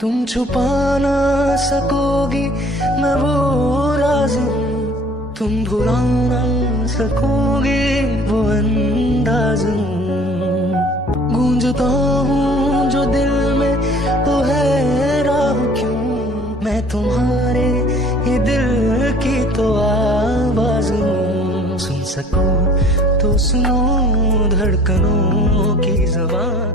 तुम छुपा ना सकोगी मैं वो राज हूँ, तुम भुला ना सकोगी वो अंदाज हूँ। गूंजता हूँ जो दिल में तो है राह क्यों, मैं तुम्हारे ही दिल की तो आवाज हूँ। सुन सको तो सुनो धड़कनों की ज़बान।